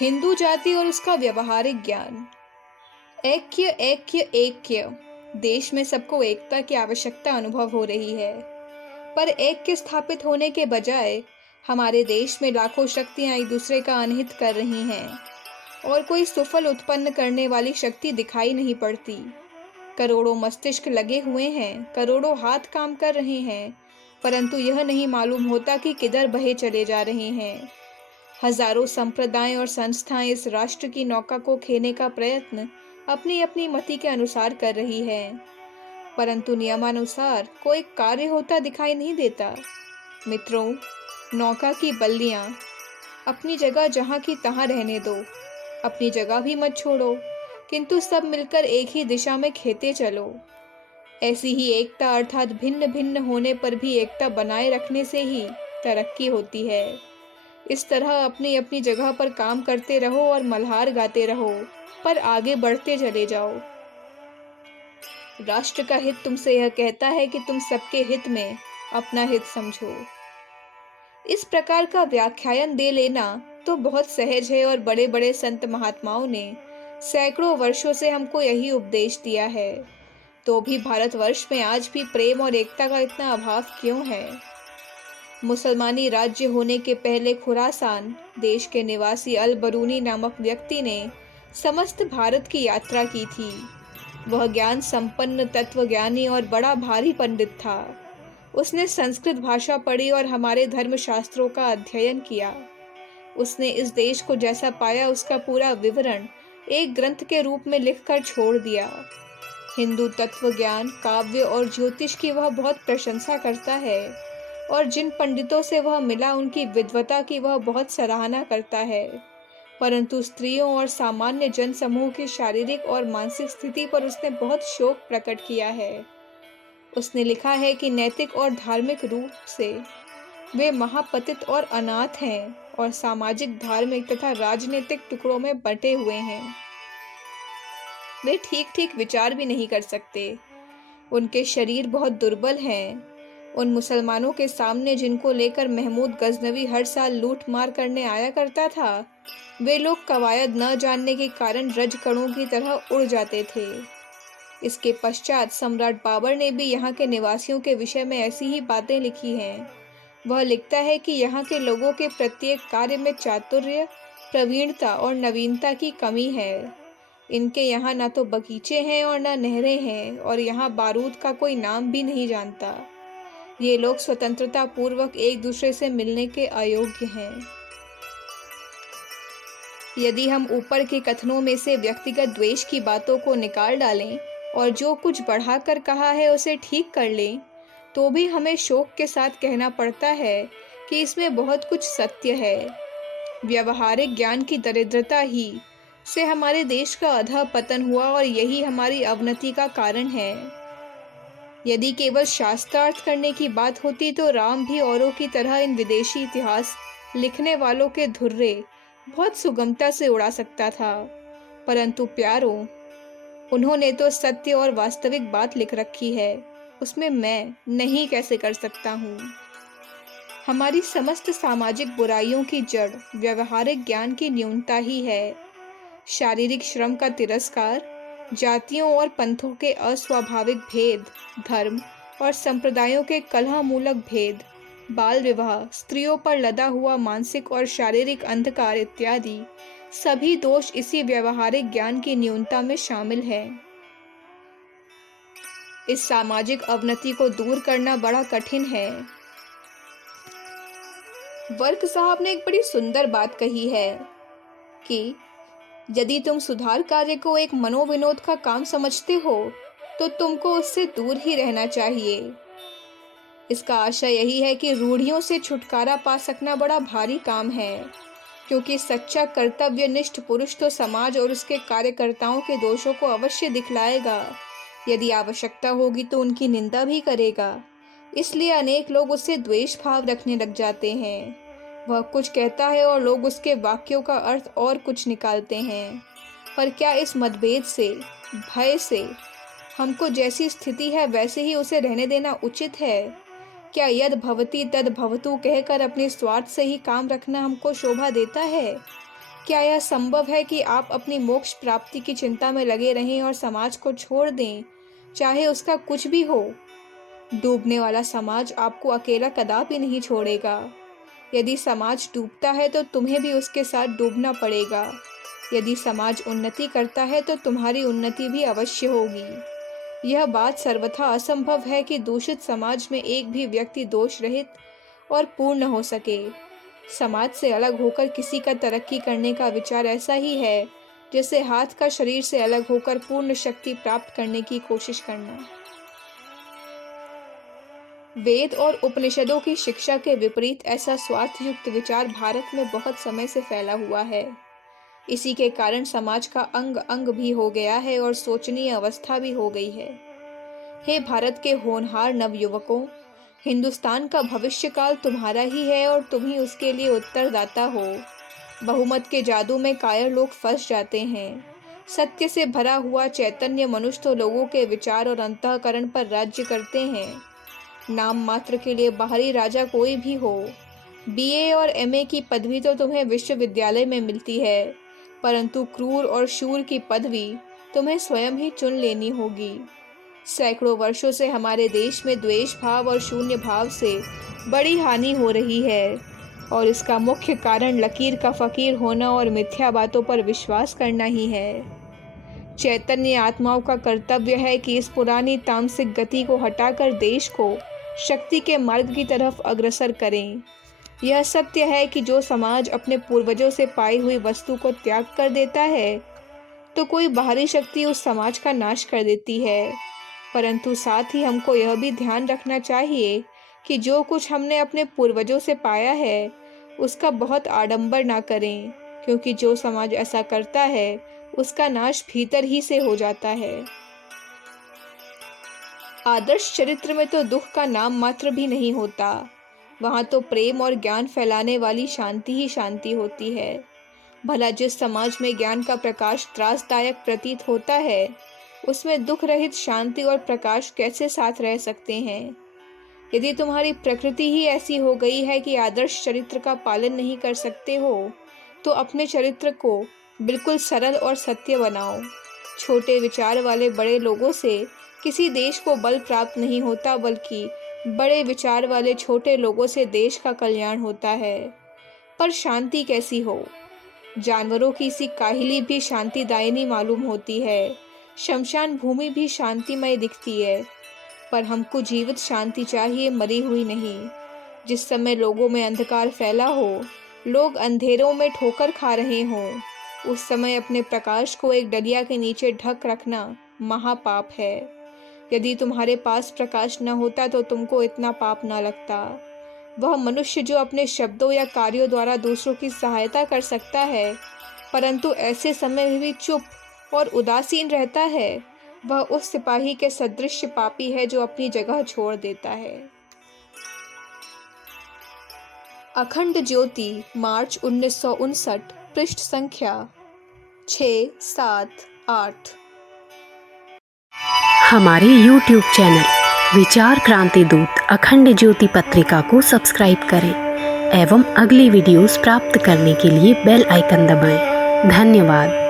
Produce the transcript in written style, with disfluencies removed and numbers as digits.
हिंदू जाति और उसका व्यवहारिक ज्ञान। ऐक्य ऐक्य ऐक्य। देश में सबको एकता की आवश्यकता अनुभव हो रही है, पर ऐक्य स्थापित होने के बजाय हमारे देश में लाखों शक्तियां एक दूसरे का अनहित कर रही हैं और कोई सुफल उत्पन्न करने वाली शक्ति दिखाई नहीं पड़ती। करोड़ों मस्तिष्क लगे हुए हैं, करोड़ों हाथ काम कर रहे हैं, परंतु यह नहीं मालूम होता कि किधर बहे चले जा रहे हैं। हजारों संप्रदाय और संस्थाएं इस राष्ट्र की नौका को खेने का प्रयत्न अपनी अपनी मति के अनुसार कर रही है, परंतु नियमानुसार कोई कार्य होता दिखाई नहीं देता। मित्रों, नौका की बल्लियां अपनी जगह जहां की तहां रहने दो, अपनी जगह भी मत छोड़ो, किंतु सब मिलकर एक ही दिशा में खेते चलो। ऐसी ही एकता अर्थात भिन्न भिन्न होने पर भी एकता बनाए रखने से ही तरक्की होती है। इस तरह अपनी अपनी जगह पर काम करते रहो और मल्हार गाते रहो, पर आगे बढ़ते चले जाओ। राष्ट्र का हित तुमसे यह कहता है कि तुम सबके हित में अपना हित समझो। इस प्रकार का व्याख्यान दे लेना तो बहुत सहज है और बड़े बड़े संत महात्माओं ने सैकड़ों वर्षों से हमको यही उपदेश दिया है। तो भी भारतवर्ष में आज भी प्रेम और एकता का इतना अभाव क्यों है? मुसलमानी राज्य होने के पहले खुरासान देश के निवासी अल बरूनी नामक व्यक्ति ने समस्त भारत की यात्रा की थी। वह ज्ञान संपन्न तत्वज्ञानी और बड़ा भारी पंडित था। उसने संस्कृत भाषा पढ़ी और हमारे धर्मशास्त्रों का अध्ययन किया। उसने इस देश को जैसा पाया उसका पूरा विवरण एक ग्रंथ के रूप में लिखकर छोड़ दिया। हिंदू तत्वज्ञान, काव्य और ज्योतिष की वह बहुत प्रशंसा करता है और जिन पंडितों से वह मिला उनकी विद्वता की वह बहुत सराहना करता है, परंतु स्त्रियों और सामान्य जन समूह की शारीरिक और मानसिक स्थिति पर उसने बहुत शोक प्रकट किया है। उसने लिखा है कि नैतिक और धार्मिक रूप से वे महापतित और अनाथ हैं और सामाजिक, धार्मिक तथा राजनीतिक टुकड़ों में बंटे हुए हैं। वे ठीक ठीक विचार भी नहीं कर सकते। उनके शरीर बहुत दुर्बल हैं। उन मुसलमानों के सामने जिनको लेकर महमूद गजनवी हर साल लूट मार करने आया करता था, वे लोग कवायद न जानने के कारण रजकणों की तरह उड़ जाते थे। इसके पश्चात सम्राट बाबर ने भी यहाँ के निवासियों के विषय में ऐसी ही बातें लिखी हैं। वह लिखता है कि यहाँ के लोगों के प्रत्येक कार्य में चातुर्य, प्रवीणता और नवीनता की कमी है। इनके यहाँ न तो बगीचे हैं और न नहरें हैं और यहाँ बारूद का कोई नाम भी नहीं जानता। ये लोग स्वतंत्रता पूर्वक एक दूसरे से मिलने के अयोग्य हैं। यदि हम ऊपर के कथनों में से व्यक्तिगत द्वेष की बातों को निकाल डालें और जो कुछ बढ़ाकर कहा है उसे ठीक कर लें, तो भी हमें शोक के साथ कहना पड़ता है कि इसमें बहुत कुछ सत्य है। व्यवहारिक ज्ञान की दरिद्रता ही से हमारे देश का अधः पतन हुआ और यही हमारी अवनति का कारण है। यदि केवल शास्त्रार्थ करने की बात होती तो राम भी औरों की तरह इन विदेशी इतिहास लिखने वालों के धुर्रे बहुत सुगमता से उड़ा सकता था, परंतु प्यारों, उन्होंने तो सत्य और वास्तविक बात लिख रखी है, उसमें मैं नहीं कैसे कर सकता हूँ। हमारी समस्त सामाजिक बुराइयों की जड़ व्यवहारिक ज्ञान की न्यूनता ही है। शारीरिक श्रम का तिरस्कार, जातियों और पंथों के अस्वाभाविक भेद, धर्म और संप्रदायों के कलहमूलक भेद, बाल विवाह, स्त्रियों पर लदा हुआ मानसिक और शारीरिक अंधकार इत्यादि सभी दोष इसी व्यवहारिक ज्ञान की न्यूनता में शामिल है। इस सामाजिक अवनति को दूर करना बड़ा कठिन है। वर्क साहब ने एक बड़ी सुंदर बात कही है कि यदि तुम सुधार कार्य को एक मनोविनोद का काम समझते हो तो तुमको उससे दूर ही रहना चाहिए। इसका आशय यही है कि रूढ़ियों से छुटकारा पा सकना बड़ा भारी काम है, क्योंकि सच्चा कर्तव्यनिष्ठ पुरुष तो समाज और उसके कार्यकर्ताओं के दोषों को अवश्य दिखलाएगा। यदि आवश्यकता होगी तो उनकी निंदा भी करेगा। इसलिए अनेक लोग उससे द्वेष भाव रखने लग जाते हैं। वह कुछ कहता है और लोग उसके वाक्यों का अर्थ और कुछ निकालते हैं। पर क्या इस मतभेद से, भय से हमको जैसी स्थिति है वैसे ही उसे रहने देना उचित है? क्या यद भवति तद भवतु कहकर अपने स्वार्थ से ही काम रखना हमको शोभा देता है? क्या यह संभव है कि आप अपनी मोक्ष प्राप्ति की चिंता में लगे रहें और समाज को छोड़ दें, चाहे उसका कुछ भी हो? डूबने वाला समाज आपको अकेला कदापि नहीं छोड़ेगा। यदि समाज डूबता है तो तुम्हें भी उसके साथ डूबना पड़ेगा। यदि समाज उन्नति करता है तो तुम्हारी उन्नति भी अवश्य होगी। यह बात सर्वथा असंभव है कि दूषित समाज में एक भी व्यक्ति दोष रहित और पूर्ण हो सके। समाज से अलग होकर किसी का तरक्की करने का विचार ऐसा ही है जैसे हाथ का शरीर से अलग होकर पूर्ण शक्ति प्राप्त करने की कोशिश करना। वेद और उपनिषदों की शिक्षा के विपरीत ऐसा स्वार्थयुक्त विचार भारत में बहुत समय से फैला हुआ है। इसी के कारण समाज का अंग अंग भी हो गया है और शोचनीय अवस्था भी हो गई है। हे भारत के होनहार नवयुवकों, हिंदुस्तान का भविष्यकाल तुम्हारा ही है और तुम ही उसके लिए उत्तरदाता हो। बहुमत के जादू में कायर लोग फंस जाते हैं। सत्य से भरा हुआ चैतन्य मनुष्य तो लोगों के विचार और अंतःकरण पर राज्य करते हैं। नाम मात्र के लिए बाहरी राजा कोई भी हो। बीए और एमए की पदवी तो तुम्हें विश्वविद्यालय में मिलती है, परंतु क्रूर और शूर की पदवी तुम्हें स्वयं ही चुन लेनी होगी। सैकड़ों वर्षों से हमारे देश में द्वेष भाव और शून्य भाव से बड़ी हानि हो रही है और इसका मुख्य कारण लकीर का फकीर होना और मिथ्या बातों पर विश्वास करना ही है। चैतन्य आत्माओं का कर्तव्य है कि इस पुरानी तामसिक गति को हटाकर देश को शक्ति के मार्ग की तरफ अग्रसर करें। यह सत्य है कि जो समाज अपने पूर्वजों से पाई हुई वस्तु को त्याग कर देता है तो कोई बाहरी शक्ति उस समाज का नाश कर देती है, परंतु साथ ही हमको यह भी ध्यान रखना चाहिए कि जो कुछ हमने अपने पूर्वजों से पाया है उसका बहुत आडंबर ना करें, क्योंकि जो समाज ऐसा करता है उसका नाश भीतर ही से हो जाता है। आदर्श चरित्र में तो दुख का नाम मात्र भी नहीं होता। वहाँ तो प्रेम और ज्ञान फैलाने वाली शांति ही शांति होती है। भला जिस समाज में ज्ञान का प्रकाश त्रासदायक प्रतीत होता है, उसमें दुख रहित शांति और प्रकाश कैसे साथ रह सकते हैं? यदि तुम्हारी प्रकृति ही ऐसी हो गई है कि आदर्श चरित्र का पालन नहीं कर सकते हो, तो अपने चरित्र को बिल्कुल सरल और सत्य बनाओ। छोटे विचार वाले बड़े लोगों से किसी देश को बल प्राप्त नहीं होता, बल्कि बड़े विचार वाले छोटे लोगों से देश का कल्याण होता है। पर शांति कैसी हो? जानवरों की सी काहिली भी शांतिदायिनी मालूम होती है। शमशान भूमि भी शांतिमय दिखती है, पर हमको जीवित शांति चाहिए, मरी हुई नहीं। जिस समय लोगों में अंधकार फैला हो, लोग अंधेरों में ठोकर खा रहे हों, उस समय अपने प्रकाश को एक डलिया के नीचे ढक रखना महापाप है। यदि तुम्हारे पास प्रकाश न होता तो तुमको इतना पाप न लगता। वह मनुष्य जो अपने शब्दों या कार्यों द्वारा दूसरों की सहायता कर सकता है, परंतु ऐसे समय में भी चुप और उदासीन रहता है, वह उस सिपाही के सदृश पापी है जो अपनी जगह छोड़ देता है। अखंड ज्योति, मार्च 1959, पृष्ठ संख्या 678। हमारे YouTube चैनल विचार क्रांति दूत अखंड ज्योति पत्रिका को सब्सक्राइब करें एवं अगली वीडियोस प्राप्त करने के लिए बेल आइकन दबाएं। धन्यवाद।